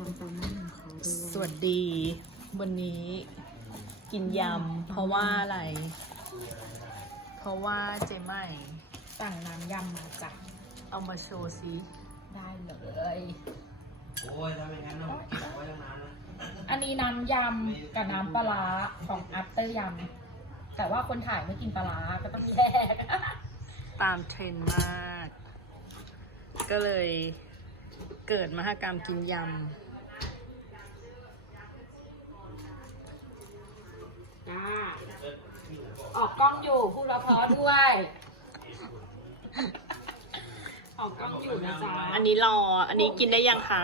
ยำแซลมอนของเขาด้วยสวัสดี วันนี้กินยำ เพราะว่าอะไร เพราะว่าเจใหม่ สั่งน้ำยำมาจากเอามาโชว์ซิได้เลย โอ้ยถ้าไม่งั้นต้องเก็บไว้ตั้งนานนะอันนี้น้ำยำกับน้ำปลาร้าของอัปเตอร์ยำแต่ว่าคนถ่ายไม่กินปลาร้าก็ต้องแยกตามเทรนด์มาก ก็เลยเกิดมหกรรมกินย จ้า ออกกล้องอยู่พูดแล้วเพราะด้วย ออกกล้องอยู่นะจ๊ะำอันนี้รอ อันนี้กินได้ยังคะ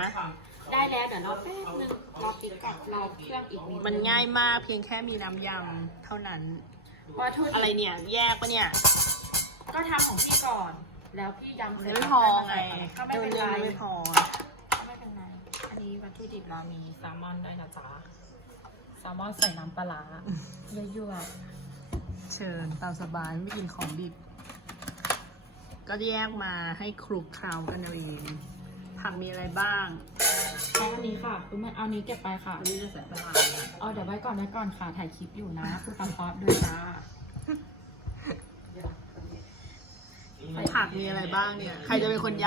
ได้แล้วเดี๋ยวรอแป๊บนึงรอพริกกับรอเครื่องอีกนิดนึงมันง่ายมากเพียงแค่มีน้ำยำเท่านั้น วัตถุดิบอะไรเนี่ย แยกปะเนี่ย ก็ทำของพี่ก่อน แล้วพี่ยำเสร็จไม่พอไงก็ไม่เป็นไรไม่พอก็ไม่เป็นไร อันนี้วัตถุดิบเรามีแซลมอนด้วยนะจ๊ะแซ ลมอนใส่น้ำปลาร้ายั่วเชิญตามสบายไม่กินของดิบ ก็แยกมาให้คลุกเคล้ากันเอาเอง ผักมีอะไรบ้างๆเอาอันนี้ค่ะคุณแม่เอาอันนี้เก็บไปค่ะ อันนี้จะใส่ปลาร้าเอาเดี๋ยวไว้ก่อนไว้ก่อนค่ะ ถ่ายคลิปอยู่นะพูดตามพอดด้วยจ้าผักมีอะไรบ้างเนี่ย ใครจะเป็นคนย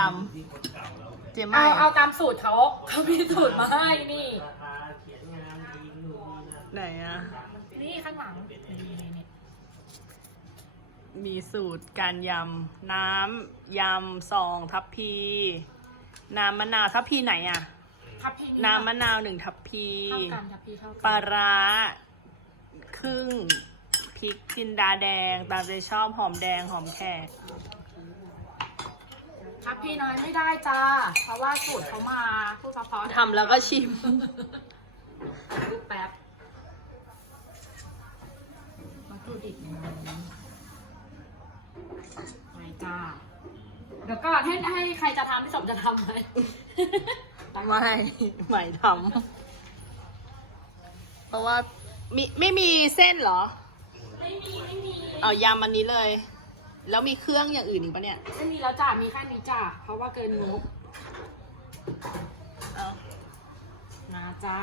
ำ เจมเอาไม่เอาตามสูตรเขาเขามีสูตรมาให้นี่ราคาเขียนงานดีนู่นนี่นั่น ไหนอะนี่ข้างหลังนี่นี่นี่มีสูตรการยำ น้ำยำสองทัพพี น้ำมะนาวทัพพีไหนอะทับพีน้ำมะนาวหนึ่งทัพพี เท่ากันทับพีเท่าปกัลาน ร้า ครึ่งพริกจินดาแดง ตามใจชอบหอมแดงหอมแขก ทับพีน้อยไม่ได้จ้า เพราะว่าสูตรเขามาพูดเพราะๆทำแล้วก็ชิมดูแป๊บวัต ถุดิบในนี้ไปจ้าเดี๋ยวก่อนให้ให้ใครจะทำพี่สมจะทำไหม ไม่ใหม่ทำเพราะว่ามีไม่มีเส้นเหรอ ไม่มี ไม่มี เอายำอันนี้เลย แล้วมีเครื่องอย่างอื่นอีกปะเนี่ย ไม่มีแล้วจ้ามีแค่นี้จ้าเพราะว่าเกินงบเอามาจ้า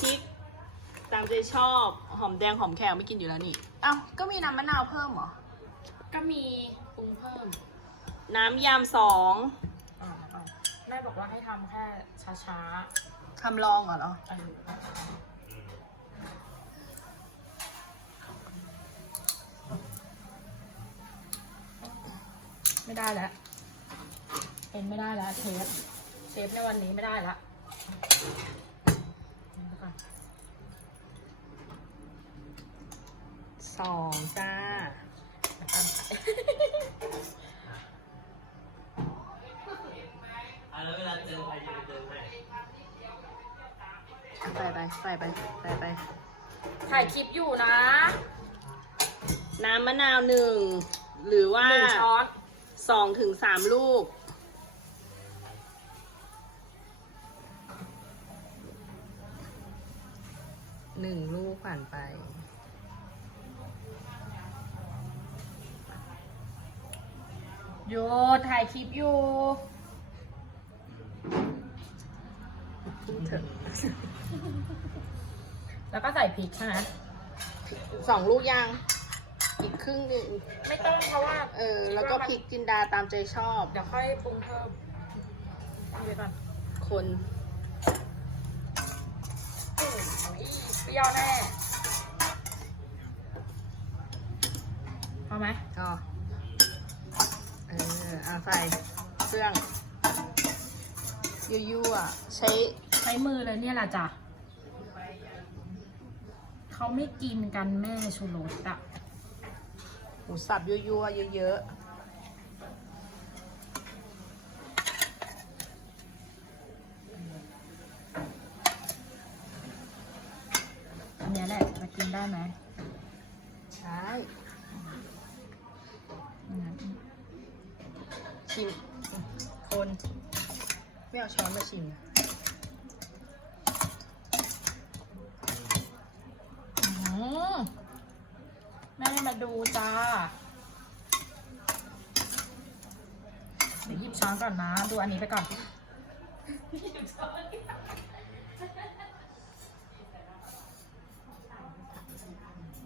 พริก ตามใจชอบ หอมแดงหอมแขกไม่กินอยู่แล้วนี่เอ้าก็มีน้ำมะนาวเพิ่มเหรอ ก็มีปรุงเพิ่มน้ำยำสองอ่าอ่าแม่บอกว่าให้ทำแค่ช้าทำลองก่อนเหรอ ๆเออไม่ได้แล้วเป็นไม่ได้แล้วเชฟเชฟในวันนี้ไม่ได้แล้วเดี๋ยวก่อน สองจ้าเดี๋ยวก่อนอะแล้วเวลาเจอใครจะไปเจอให้ไปไปไปไปไปไปถ่ายคลิปอยู่นะน้ำมะนาวหนึ่งหรือว่าหนึ่งช้อนสองถึงสามลูก หนึ่งลูกผ่านไป โยถ่ายคลิปอยู่พูดเถอะแล้วก็ใส่พริกใช่ไหมสองลูกยังอีกครึ่งหนึ่งไม่ต้องเพราะว่าเออ แล้วก็พริกจินดาตามใจชอบ เดี๋ยวค่อยปรุงเพิ่มเอาไปก่อนคนโอ้ยเปรี้ยวแน่พอไหมก็เอ อเอาใส่เครื่องยั่วๆใช้ใช้มือเลยเนี่ยแหละจ้ะเขาไม่กินกันแม่ชูรสอะหมูสับยั่วๆเยอะอันเนี้ยแหละจะกินได้ไหมๆใช่ อืม ชิม คน ไม่เอาช้อนมาชิมอืมแม่มาดูจ้า เดี๋ยวหยิบช้อนก่อนนะ ดูอันนี้ไปก่อน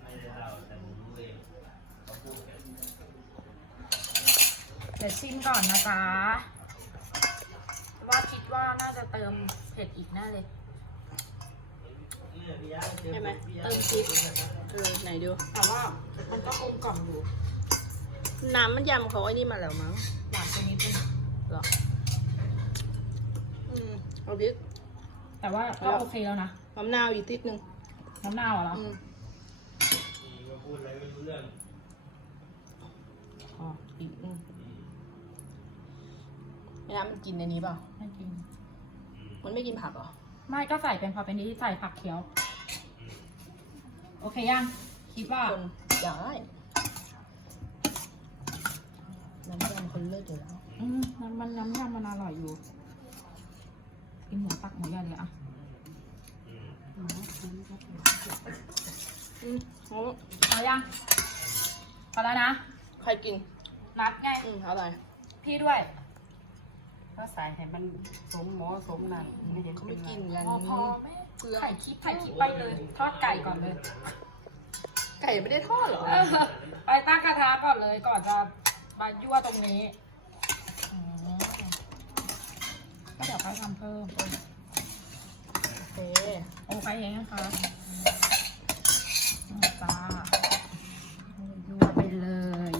ไม่ได้เล่าแต่ผมรู้เองเขาพูดกัน เดี๋ยวชิมก่อนนะจ๊ะว่าคิดว่าน่าจะเติมเผ็ดอีกแน่เลยเนี่ยพี่ยาเจอใช่ไหมพี่ยาเติมพริกเออไหนดู แต่ว่ามันก็กลมกล่อมอยู่น้ำมันยำเขาไอ้นี่มาแล้วมั้งหวานไปนิดนึงเหรออืมเอาพริกแต่ว่าก็โอเคแล้วนะมะนาวอีกติดนึงน้ำนาวเหรออืมพี่ก็พูดอะไรไม่รู้เรื่องอ๋ออีกอืม ไม่น้ำมันกินในนี้เปล่า ไม่กิน มันไม่กินผักเหรอ ไม่ก็ใส่เป็นพอเป็นที่ใส่ผักเขียว โอเคยัง คิดว่าคนได้น้ำยำคนเลิศอยู่แล้ว อืมน้ำมันน้ำยำมันอร่อยอยู่ กินหมูตักหมูใหญ่เลยอะอืมเอาเอายังพอแล้วนะ ใครกิน นัดไง อืมเอาอะไรพี่ด้วย ถ้าใส่ให้มันสมหมอสมนั่นไม่เห็นเขาเป็ไม่นไรกินกันพอพอแม่เปลืองถ่ายคลิปถ่ายคลิปไปเลย ทอดไก่ก่อนเลย ไก่ไม่ได้ทอดเหรอเออไปตั้งกระทะก่อนเลยก่อนจะมายั่วตรงนี้อืมก็เดี๋ยวค่อยทำเพิ่มโอเคโอเคเองนะคะจ้ายั่วไปเลย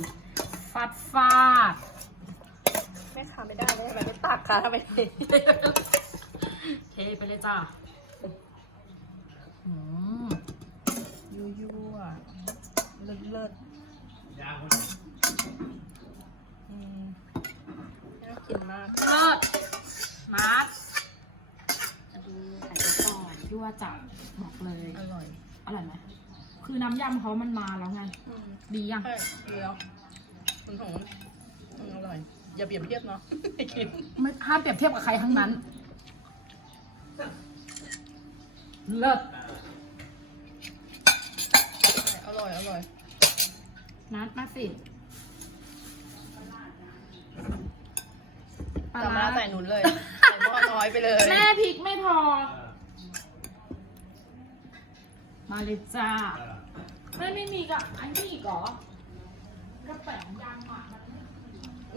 ฟาดฟาด แม่ค้าไม่ได้เลยทำไมไม่ตัก คะทำไมเทไปเลยจ้าอืมยั่วยั่วเลิศเลิศยาคนอืมน่ากินมากเลิศมาร์ทจะดูไข่ก่อนยั่วจับบอกเลย อร่อย อร่อยไหมคือน้ำยำเขามันมาแล้วไงอืมดียังใช่ดีแล้วมันหอมอืมอร่ อยอย่าเปรียบเทียบเนาะไม่กินไม่ห้ามเปรียบเทียบกับใครทั้งนั้น เลิศอร่อยอร่อยนัดมาสิปลาแต่มาร้าใส่หนุนเลยใส่หม้อน้อยไปเลยแม่พริกไม่พอ มาเลยจ้าไม่ไม่มีกับอันนี้อีกเหรอกระแป๋งยางหมักมันไม่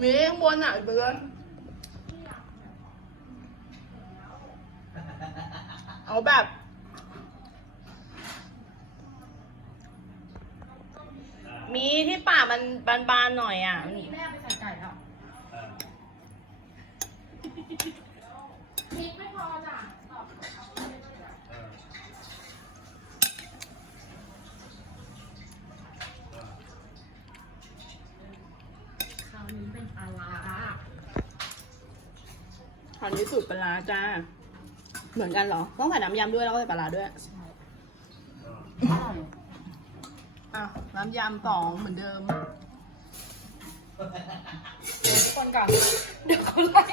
มีข้างบนอะเบือเอาแบบ มีที่ป่ามันบานๆหน่อยอะมีแม่ไปใส่ไก่แล้วพริกไม่พอจ้ะตอบคราวนี้เป็นปลาร้า อันนี้สูตรปลาร้าจ้า เหมือนกันเหรอ ต้องใส่น้ำยำด้วยแล้วก็ใส่ปลาร้าด้วย ใช่อะน้ำยำสองเหมือนเดิม คนก่อน เดี๋ยวคนไล่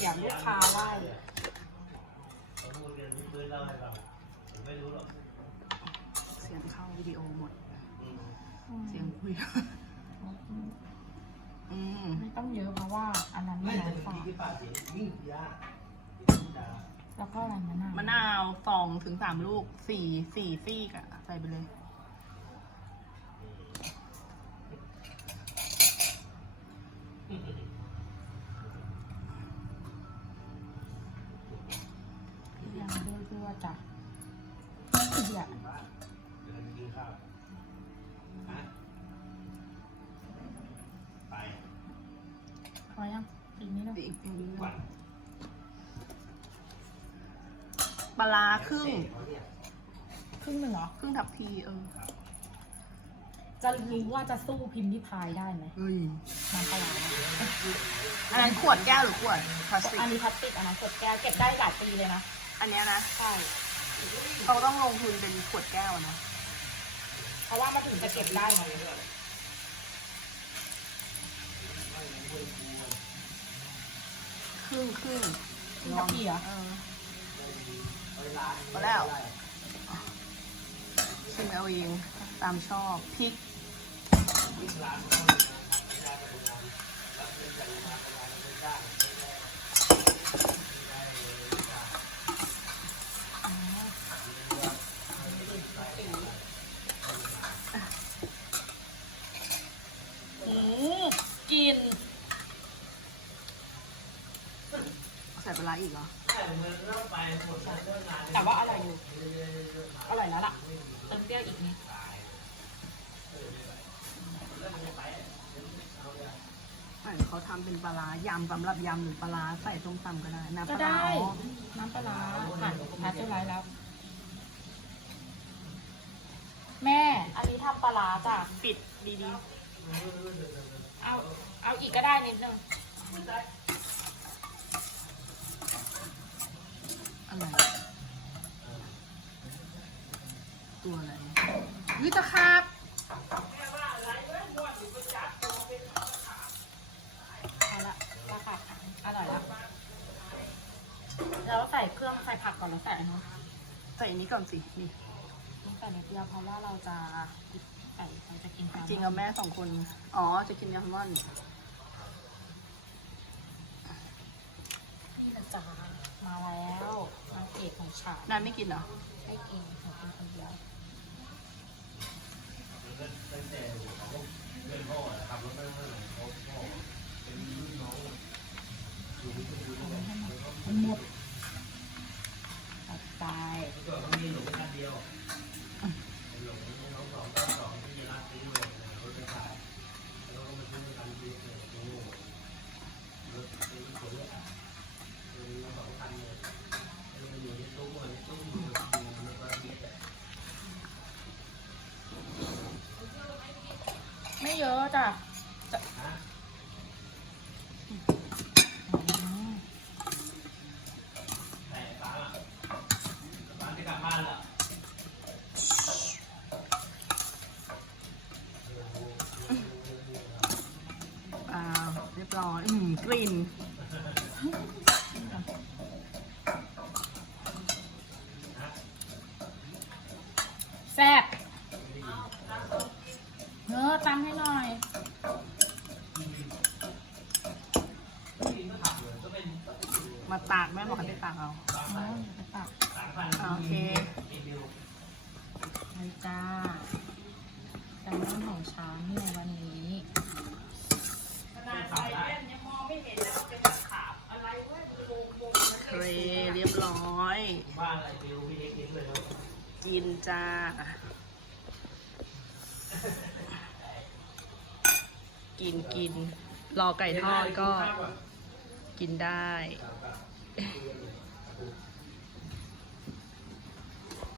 อย่าลูกค้าไหว้เขาพูดกันที่พื้นเล่าให้ฟังผมไม่รู้หรอกเสียงเข้าวิดีโอหมดอืมเสียงคุย อืมไม่ต้องเยอะเพราะว่าอันนั้นไม่ไม่แต่น้อยเมื่อฝากี้ที่ปากเสียงยิ่งยาแล้วก็อะไรมะนาวมะนาวสองถึงสามลูกสี่สี่ซี่กะใส่ไปเลยยังด้วยด้วยจ้ะ ปลาร้าครึ่งเขาเนี่ยครึ่งหนึ่งเหรอ ครึ่งทับพีเออจะรู้ว่าจะสู้พิมพ์ที่พายได้ไหมเฮ้ยน้ำปลาร้าอันนั้นขวดแก้วหรือขวดพลาสติกอันนี้พลาสติกอันนั้นกดแก้วเก็บได้หลายปีเลยนะอันเนี้ยนะใช่เขาต้องลงทุนเป็นขวดแก้วอะนะเพราะว่ามาถึงจะเก็บได้ไงครึ่งครึ่งคือกับพี่เหรอ เออ มาแล้วชิมเอาเองตามชอบพริกกิน ใส่ปลาอีกเหรอ แต่ว่าอร่อยอยู่ อร่อยแล้วล่ะเติมเปรี้ยวอีกนิดใช่เขาทำเป็นปลาร้ายำสำหรับยำหรือปลาร้าใส่ส้มตำก็ได้น้ำปก็ลาร้าได้อ๋อน้ำปลาร้าหั่นนัดเรียบร้อยแล้ว แม่ อันนี้ทำปลาร้าจ้ะปิดดีเอา เอาอีกก็ได้นิดนึงๆ อะไร ตัวอะไรวิตาครับเอาละราคาอร่อยละแล้วใส่เครื่องใส่ผักก่อนแล้วใส่อันนู้นใส่อันนี้ก่อนสิ นี่ ต้องใส่ในเกลือเพราะว่าเราจะใส่เราจะกินแซลมอนจริงกับแม่สองคน อ๋อ จะกินยำม่อนนี่นะจ๊ะ มาแล้วนางเอกของฉันนายไม่กินเหรอไม่กินของกินคนเดียวตั้งแต่ผมเพื่อนพ่อขับรถไม่ค่อยหลงพ่อพ่อเป็นรุ่นน้องอยู่ที่คุณด้วยกัน หมดตัดไป เมื่อก่อนเขามีหลงคันเดียวหลงน้องสองก็สองที่รักซื้อเลยรถไปขายแล้วก็มาซื้อคันที่เนี่ยโอ้โหรถเป็นคนละเป็นสองคันเลยแล้วมันอยู่ในตู้มันตู้อยู่มันก็เบียด ไม่ เยอะจ้ะ ฮะ อืม แต่ฟ้าอะฟ้าจะกลับบ้านละ อ่า เรียบร้อย อืมกลิ่น แซ่บเนื้อตำให้หน่อย มาตากแม่บอกให้ไปตากเอา อ๋อไปตัก อ่าโอเค ไปจ้าแซลมอนของฉันในวันนี้ เครเรียบร้อย บ้านอะไรฟิวพี่เล็กเล็กเลยครับ กินจ้า กินกินรอไก่ทอดก็กินได้